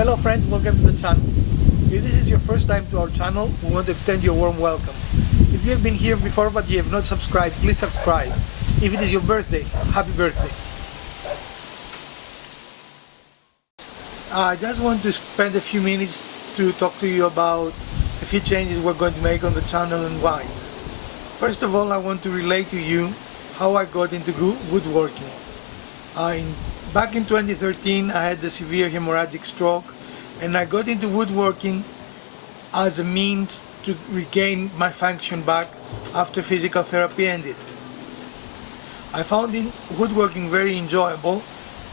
Hello friends, welcome to the channel. If this is your first time to our channel, we want to extend you a warm welcome. If you have been here before but you have not subscribed, please subscribe. If it is your birthday, happy birthday. I just want to spend a few minutes to talk to you about a few changes we're going to make on the channel and why. First of all, I want to relate to you how I got into woodworking. Back in 2013, I had a severe hemorrhagic stroke, and I got into woodworking as a means to regain my function back after physical therapy ended. I found woodworking very enjoyable,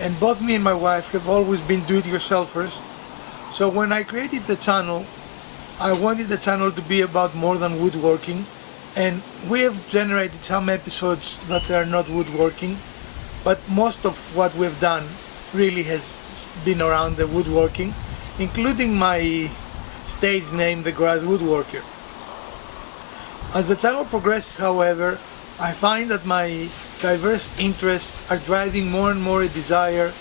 and both me and my wife have always been do-it-yourselfers. So when I created the channel, I wanted the channel to be about more than woodworking, and we have generated some episodes that are not woodworking, but most of what we've done really has been around the woodworking, including my stage name, The Garage Woodworker. As the channel progresses, however, I find that my diverse interests are driving more and more a desire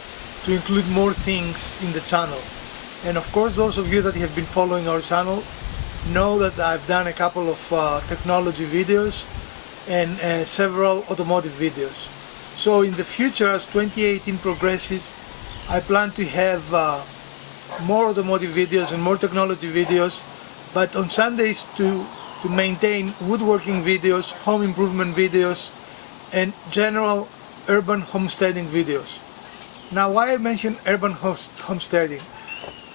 to include more things in the channel. And of course, those of you that have been following our channel know that I've done a couple of technology videos and several automotive videos. So in the future, as 2018 progresses, I plan to have more automotive videos and more technology videos, but on Sundays to maintain woodworking videos, home improvement videos, and general urban homesteading videos. Now, why I mention urban homesteading?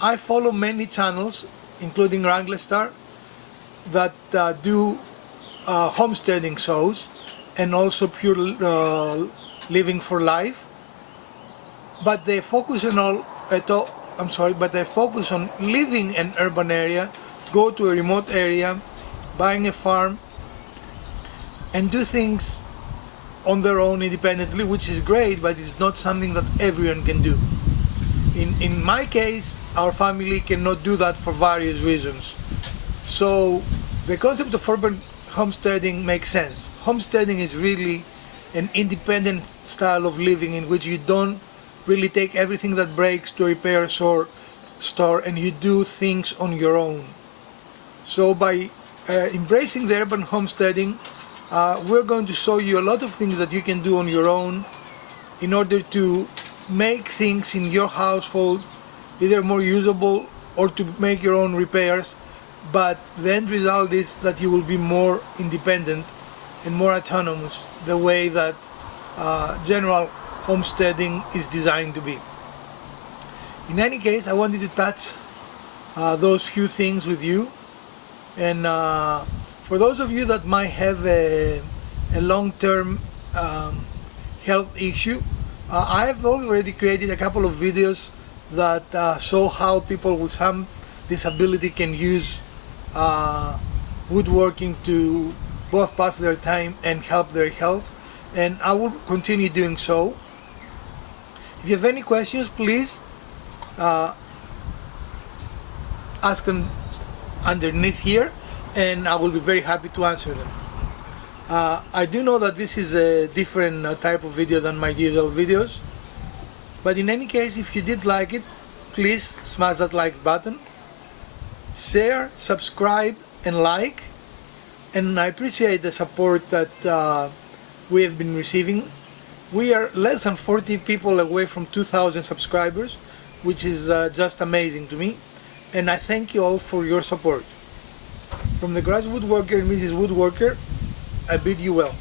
I follow many channels, including Wrangler Star, that do homesteading shows and also pure living for life, but they focus on but they focus on living in an urban area, go to a remote area, buying a farm, and do things on their own independently, which is great, but it's not something that everyone can do. In my case, our family cannot do that for various reasons. So the concept of urban homesteading makes sense. Homesteading is really an independent style of living in which you don't really take everything that breaks to a repair store and you do things on your own. So by embracing the urban homesteading, we're going to show you a lot of things that you can do on your own in order to make things in your household either more usable or to make your own repairs, but the end result is that you will be more independent and more autonomous, the way that general homesteading is designed to be. In any case, I wanted to touch those few things with you, and for those of you that might have a long-term health issue, I have already created a couple of videos that show how people with some disability can use woodworking to both pass their time and help their health, and I will continue doing so. If you have any questions, please ask them underneath here, and I will be very happy to answer them. I do know that this is a different type of video than my usual videos, but in any case, if you did like it, please smash that like button, share, subscribe, and like. And I appreciate the support that we have been receiving. We are less than 40 people away from 2,000 subscribers, which is just amazing to me. And I thank you all for your support. From the Garage Woodworker and Mrs. Woodworker, I bid you well.